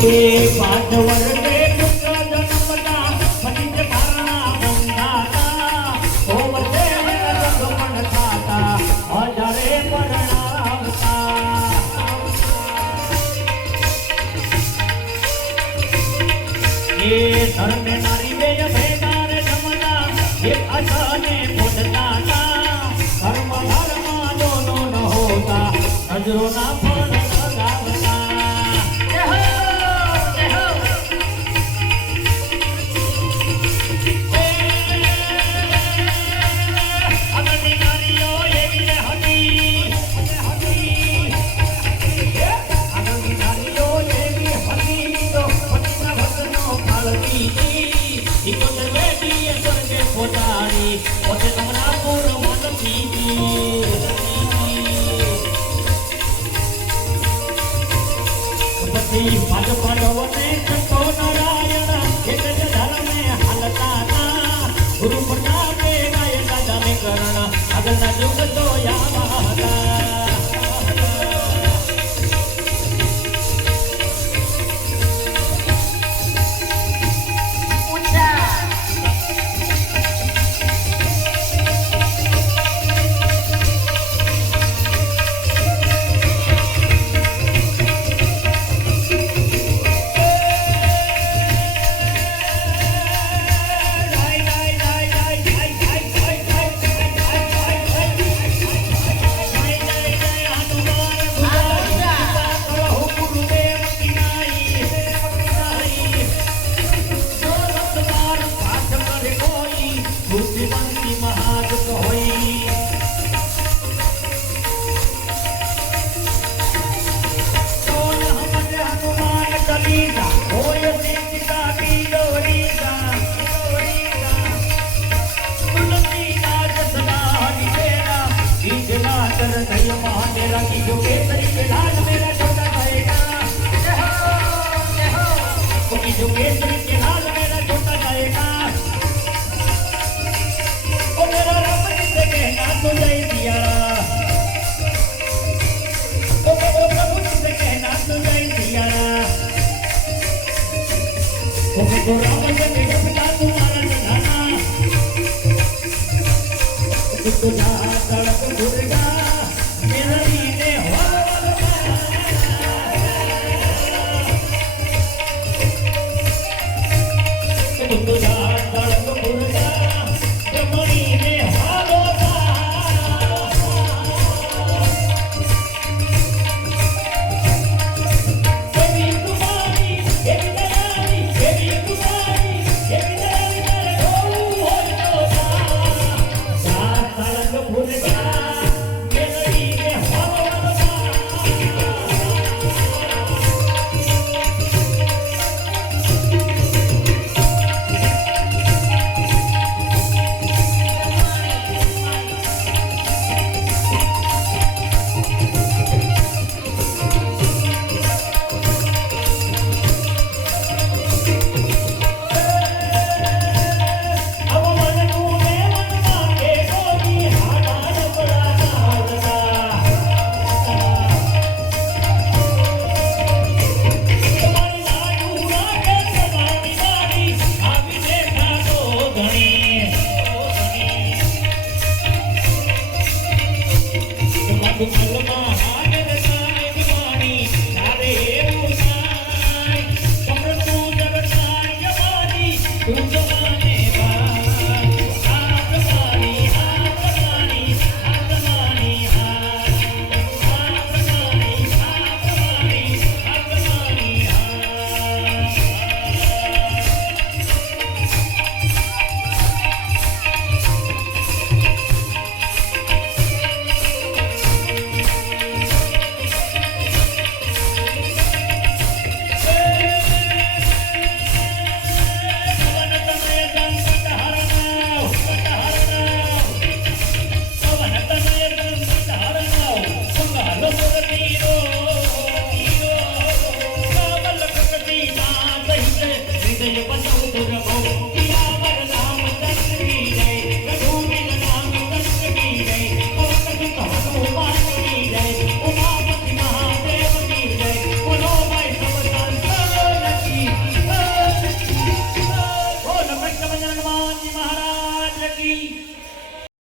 એ પાંચ વર્ષે પુત્ર જન્મતા પછી તે કારણા બંધાતા ઓ વર્ષે ગમન થાતા હજારે પરણાવતા એ ધર્મે નારી બે ભેગા રે જમતા એક અસાને બોધતા ધર્મ ધર્મ દોનો ન હોતા નજરો ના ફળ લગાવતા પોતે તમારા પૂર્વ નથી પછી પાદ પાડવને છતો નારાયણ એક જ ધર્મે હાલતા ગુરુ પ્રતાપે ગાય દાદાને કરણ આગળના યુગ તો યાવા હતા હનુમાનજી મહારાજ કી